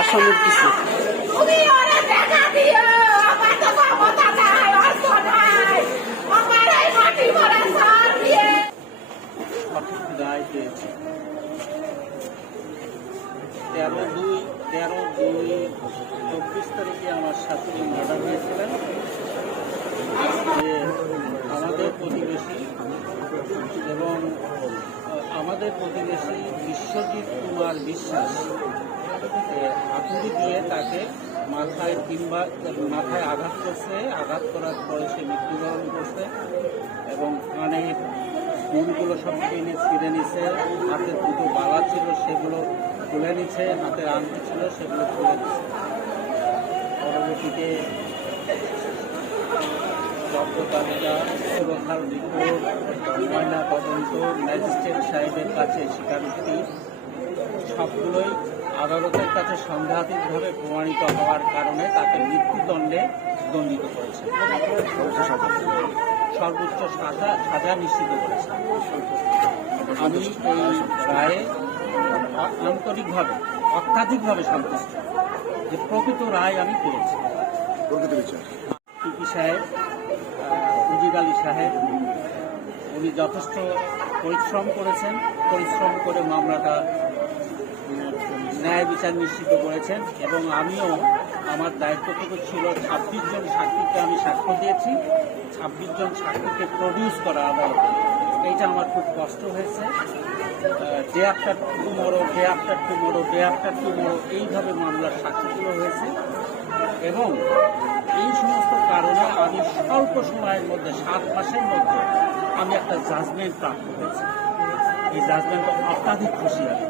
অসমের কিছু। তেরো দুই তেরো দুই চব্বিশ তারিখে আমার শাশুড়ি মার্ডার হয়েছিলেন আমাদের প্রতিবেশী এবং আমাদের প্রতিবেশী বিশ্বজিৎ কুমার বিশ্বাস এ, দিয়ে তাকে মাথায় তিনবার মাথায় আঘাত করছে। আঘাত করার পরে সে মৃত্যুবরণ করছে এবং কানের ফুলগুলো সব টেনে ছিঁড়ে নিছে হাতে দুটো বালা ছিল সেগুলো তুলে নিছে হাতের আংটি ছিল সেগুলো তুলে নিছে পরবর্তীতে তালিকা সুরক্ষার ময়না তদন্ত ম্যাজিস্ট্রেট সাহেবের কাছে স্বীকারোক্তি। সবগুলোই আদালতের কাছে সংঘাতিকভাবে প্রমাণিত হওয়ার কারণে তাকে মৃত্যুদণ্ডে দণ্ডিত করেছে। সর্বোচ্চ সাজা সাজা নিশ্চিত করেছে। আমি এই রায়ে আন্তরিকভাবে অত্যাধিকভাবে সন্তুষ্ট যে প্রকৃত রায় আমি পেয়েছি। প্রকৃত বিচার। টিপি সাহেব উজির আলী সাহেব, উনি যথেষ্ট পরিশ্রম করেছেন, পরিশ্রম করে মামলাটা ন্যায় বিচার নিশ্চিত করেছেন এবং আমিও আমার দায়িত্বটুকু ছিল ছাব্বিশ জন সাক্ষীকে আমি সাক্ষ্য দিয়েছি, ছাব্বিশ জন সাক্ষীকে প্রডিউস করা আদালতে। এইটা আমার খুব কষ্ট হয়েছে। Day after tomorrow day after tomorrow day after tomorrow এইভাবে মামলার সাক্ষীগুলো হয়েছে এবং এই সমস্ত কারণে আমি স্বল্প সময়ের মধ্যে, সাত মাসের মধ্যে আমি একটা জাজমেন্ট প্রাপ্ত হয়েছি। এই জাজমেন্ট অত্যাধিক খুশি আছে